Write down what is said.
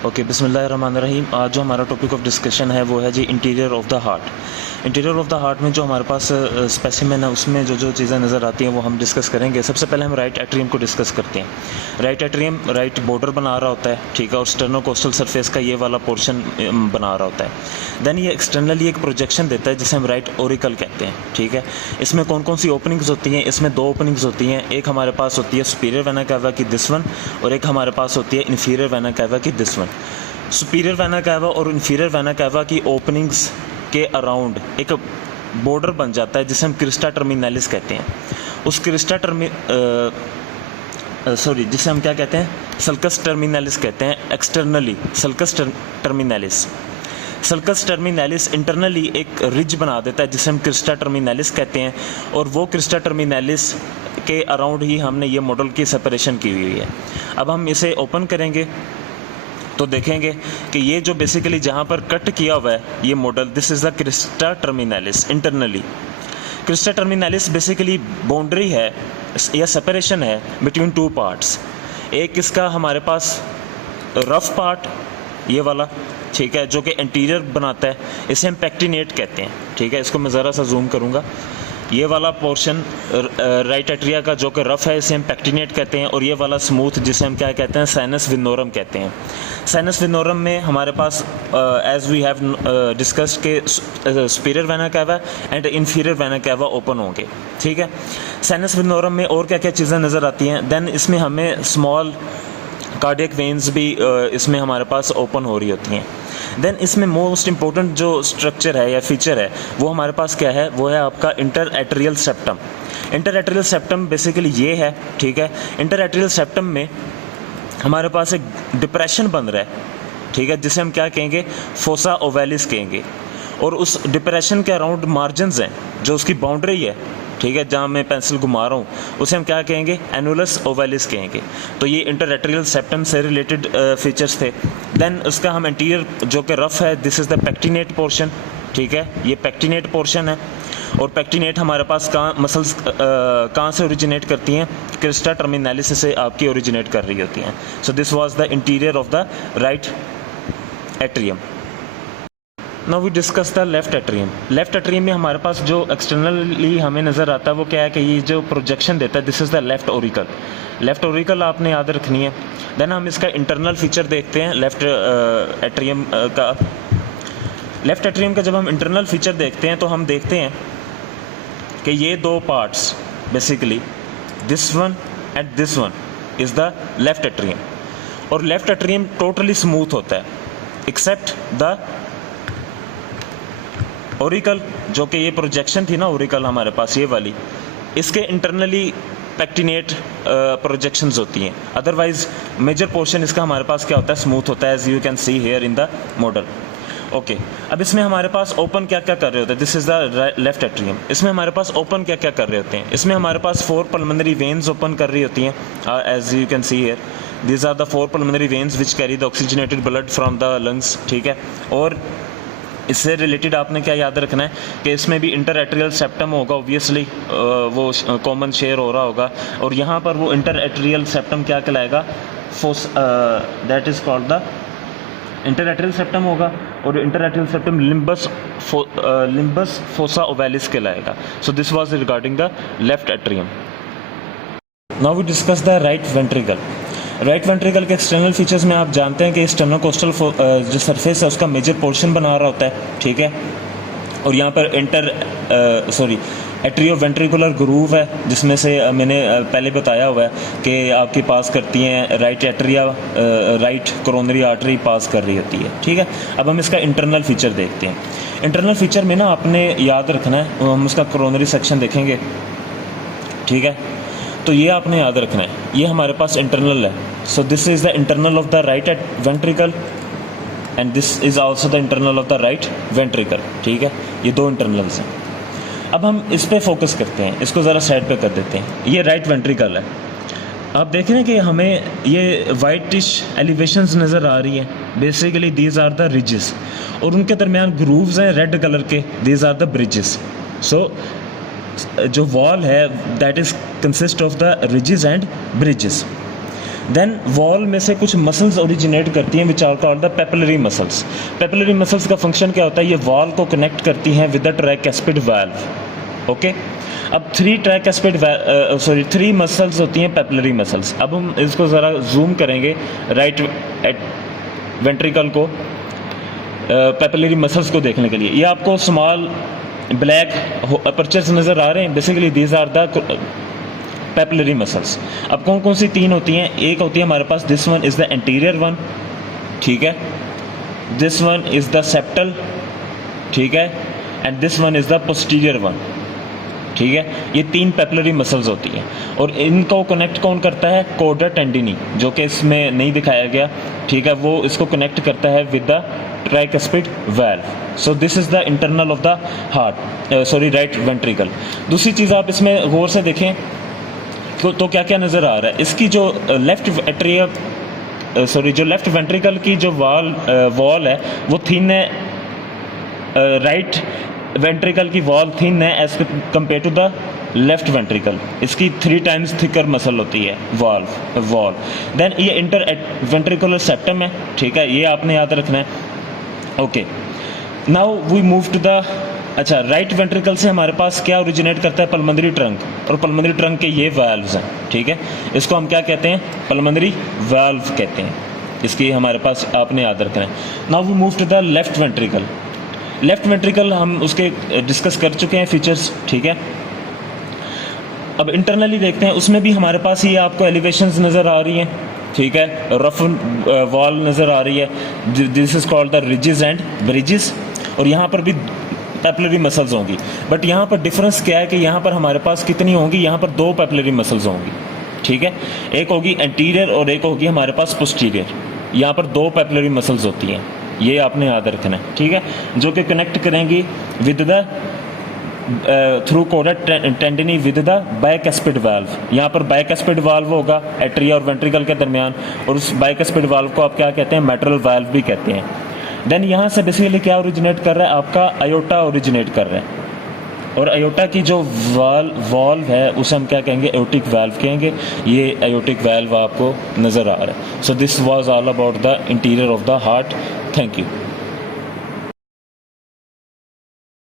Okay, बिस्मिल्लाहिर्रहमानिर्रहीम। आज जो हमारा टॉपिक ऑफ डिस्कशन है वो है जी interior of the heart. Interior of the heart में जो हमारे पास स्पेसिमेन है उसमें जो जो चीज़ें नज़र आती हैं वो हम डिस्कस करेंगे। सबसे पहले हम राइट एट्रियम को डिस्कस करते हैं। राइट एट्रियम राइट बॉर्डर बना रहा होता है, ठीक है, और स्टर्नोकोस्टल सरफेस का ये वाला पोर्शन बना रहा होता है। देन ये एक्सटर्नली एक प्रोजेक्शन देता है जिसे हम राइट ओरिकल कहते हैं, ठीक है। इसमें कौन कौन सी ओपनिंग्स होती हैं? इसमें दो ओपनिंग्स होती हैं। एक हमारे पास होती है सुपीरियर वेना कैवा की दिस वन, और एक हमारे पास होती है इन्फीरियर वेना कैवा की this one. Superior vena cava और इन्फीरियर वेना कैवा की ओपनिंग्स के अराउंड एक बॉर्डर बन जाता है जिसे हम क्रिस्टा टर्मिनैलिस कहते हैं। उस क्रिस्टा जिसे हम क्या कहते हैं? सल्कस टर्मिनैलिस कहते हैं एक्सटर्नली। सल्कस टर्मिनैलिस सल्कस टर्मिनैलिस इंटरनली एक रिज बना देता है जिसे हम क्रिस्टा टर्मिनैलिस कहते हैं, और वो क्रिस्टा टर्मिनैलिस के अराउंड ही हमने ये मॉडल की सेपरेशन की हुई है। अब हम इसे ओपन करेंगे तो देखेंगे कि ये जो बेसिकली जहाँ पर कट किया हुआ है ये model, this is the crista terminalis internally. Crista terminalis basically boundary है या सेपरेशन है बिटवीन टू पार्ट्स। एक इसका हमारे पास रफ पार्ट ये वाला, ठीक है, जो कि इंटीरियर बनाता है, इसे हम पेक्टिनेट कहते हैं, ठीक है। इसको मैं ज़रा सा जूम करूँगा। ये वाला पोर्शन राइट एट्रिया का जो कि रफ है इसे हम पेक्टिनेट कहते हैं, और ये वाला स्मूथ जिसे हम क्या कहते हैं? साइनस विनोरम कहते हैं। साइनस विनोरम में हमारे पास एज वी हैव डिस्कस्ड के superior vena cava and inferior vena cava open होंगे, ठीक है। साइनस विनोरम में और क्या क्या चीज़ें नज़र आती हैं? देन इसमें हमें स्मॉल कार्डियक वेन्स भी इसमें हमारे पास ओपन हो रही होती हैं। देन इसमें मोस्ट इंपॉर्टेंट जो स्ट्रक्चर है या फीचर है वो हमारे पास क्या है? वो है आपका inter atrial septum. Inter atrial septum basically ये है, ठीक है। इंटर एट्रियल सेप्टम में हमारे पास एक डिप्रेशन बन रहा है, ठीक है, जिसे हम क्या कहेंगे? फोसा ओवैलिस कहेंगे। और उस डिप्रेशन के अराउंड मार्जिन्स हैं जो उसकी बाउंड्री है, ठीक है, जहाँ मैं पेंसिल घुमा रहा हूँ उसे हम क्या कहेंगे? एनुलस ओवैलिस कहेंगे। तो ये इंटरएट्रियल सेप्टम से रिलेटेड फीचर्स थे। देन उसका हम एंटीरियर जो कि रफ है, this is the pectinate portion, ठीक है, ये पेक्टिनेट पोर्शन है। और पेक्टिनेट हमारे पास कहाँ मसल्स कहाँ से ओरिजिनेट करती हैं? क्रिस्टा टर्मिनैलिस से आपकी ओरिजिनेट कर रही होती हैं। So this was the interior of the right atrium. Now we discuss the left atrium. Left atrium में हमारे पास जो एक्सटर्नली हमें नज़र आता है वो क्या है कि ये जो प्रोजेक्शन देता है, this is the left Oracle. Left Oracle आपने याद रखनी है। देन हम इसका इंटरनल फीचर देखते हैं लेफ्ट एट्रियम का। लेफ्ट एट्रियम का जब हम इंटरनल फीचर देखते हैं तो हम देखते हैं कि ये दो parts basically this one and this one is the left atrium. और लेफ्ट एट्रियम टोटली स्मूथ होता है एक्सेप्ट द ओरिकल, जो कि ये प्रोजेक्शन थी ना ओरिकल हमारे पास ये वाली, इसके इंटरनली पेक्टिनेट प्रोजेक्शंस होती हैं। अदरवाइज मेजर पोर्शन इसका हमारे पास क्या होता है? स्मूथ होता है, as you can see here in the model. Okay, अब इसमें हमारे पास ओपन क्या क्या कर रहे होते हैं? This is the left atrium. इसमें हमारे पास ओपन क्या क्या कर रहे होते हैं? इसमें हमारे पास 4 पल्मोनरी वेन्स ओपन कर रही होती हैं, as you can see here. These are the 4 pulmonary veins which carry the oxygenated blood from the lungs, ठीक है। और इससे रिलेटेड आपने क्या याद रखना है कि इसमें भी इंटर एट्रियल सेप्टम होगा, ऑब्वियसली वो कॉमन शेयर हो रहा होगा। और यहाँ पर वो इंटर एट्रियल सेप्टम क्या कहलाएगा? That is called the inter atrial septum होगा, और inter atrial septum limbus fossa ovalis कहलाएगा। So this was regarding the left atrium. Now we discuss the right ventricle. Right ventricle के external features में आप जानते हैं कि स्टर्नोकोस्टल जो सरफेस है उसका मेजर पोर्शन बना रहा होता है, ठीक है। और यहाँ पर एट्रियो वेंट्रिकुलर ग्रूव है जिसमें से मैंने पहले बताया हुआ है कि आपके पास करती हैं right atria, right coronary artery पास कर रही होती है, ठीक है। अब हम इसका इंटरनल फीचर देखते हैं। इंटरनल फीचर में ना आपने याद रखना है, हम उसका कोरोनरी सेक्शन देखेंगे, ठीक है। तो ये आपने याद रखना है, ये हमारे पास इंटरनल है। सो this is the internal of the right ventricle and this is also the internal of the right ventricle, ठीक है। ये दो इंटरनल्स हैं। अब हम इस पे फोकस करते हैं, इसको ज़रा साइड पे कर देते हैं। ये राइट वेंट्रिकल है। आप देख रहे हैं कि हमें ये वाइटिश एलिवेशंस नज़र आ रही हैं। Basically these are the ridges, और उनके दरमियान ग्रूव्स हैं रेड कलर के, these are the bridges. So जो वॉल है that is consist of the ridges and bridges. Then wall में से कुछ मसल्स ओरिजिनेट करती हैं which are called the papillary muscles. Papillary muscles का फंक्शन क्या होता है, ये वॉल को कनेक्ट करती हैं with the tricuspid valve. Okay, अब थ्री मसल्स होती हैं पेपिलरी मसल्स। अब हम इसको ज़रा जूम करेंगे राइट वेंट्रिकल को, पेपिलरी मसल्स को देखने के लिए। ये आपको स्मॉल ब्लैक अपर्चर्स नज़र आ रहे हैं, basically these are the papillary muscles. अब कौन कौन सी तीन होती हैं, एक होती है हमारे पास, this one is the anterior one, ठीक है, this one is the septal, ठीक है, and this one is the posterior one, ठीक है। ये तीन पेपिलरी मसल्स होती हैं और इनको कनेक्ट कौन करता है, कोडा टेंडिनी, जो कि इसमें नहीं दिखाया गया, ठीक है, वो इसको कनेक्ट करता है with the tricuspid valve. So this is the internal of the heart, right ventricle. दूसरी चीज़ आप इसमें गौर से देखें तो क्या क्या नज़र आ रहा है, इसकी जो लेफ्ट वेंट्रिकल की जो वॉल है वो थिन है, राइट वेंट्रिकल की वॉल थिन है as compare to the left ventricle. इसकी 3 टाइम्स थिकर मसल होती है वॉल। देन ये इंटर वेंट्रिकुलर सेप्टम है, ठीक है, ये आपने याद रखना है। Okay, now we move to the, अच्छा, राइट वेंट्रिकल से हमारे पास क्या ओरिजिनेट करता है, पल्मोनरी ट्रंक, और पल्मोनरी ट्रंक के ये वाल्व्स हैं, ठीक है, इसको हम क्या कहते हैं, पल्मोनरी वाल्व कहते हैं। इसकी हमारे पास आपने याद रखना है। Now we move to the left ventricle. Left ventricle हम उसके डिस्कस कर चुके हैं फीचर्स, ठीक है। अब इंटरनली देखते हैं, उसमें भी हमारे पास ये आपको एलिवेशंस नज़र आ रही हैं, ठीक है, रफ वॉल नज़र आ रही है, this is called the ridges and bridges, और यहाँ पर भी पेपिलरी मसल्स होंगी। बट यहाँ पर डिफरेंस क्या है कि यहाँ पर हमारे पास कितनी होंगी, यहाँ पर 2 पेपिलरी मसल्स होंगी, ठीक है, एक होगी एंटीरियर और एक होगी हमारे पास पोस्टीरियर। यहाँ पर 2 पेपिलरी मसल्स होती हैं, ये आपने याद रखना है, ठीक है, जो कि कनेक्ट करेंगी विद द थ्रू कोडा टेंडिनी विद द बाइकैस्पिड वाल्व। यहाँ पर बाइकैस्पिड वाल्व होगा एट्रिया और वेंट्रिकल के दरमियान, और उस बाइकैस्पिड वाल्व को आप क्या कहते हैं, मैटरल वाल्व भी कहते हैं। देन यहाँ से बेसिकली क्या ओरिजिनेट कर रहा है, आपका आयोटा ओरिजिनेट कर रहा है, और आयोटा की जो वाल्व है उसे हम क्या कहेंगे, एओर्टिक वाल्व कहेंगे। ये एओर्टिक वाल्व आपको नज़र आ रहा है। सो this was all about the interior of the heart. Thank you.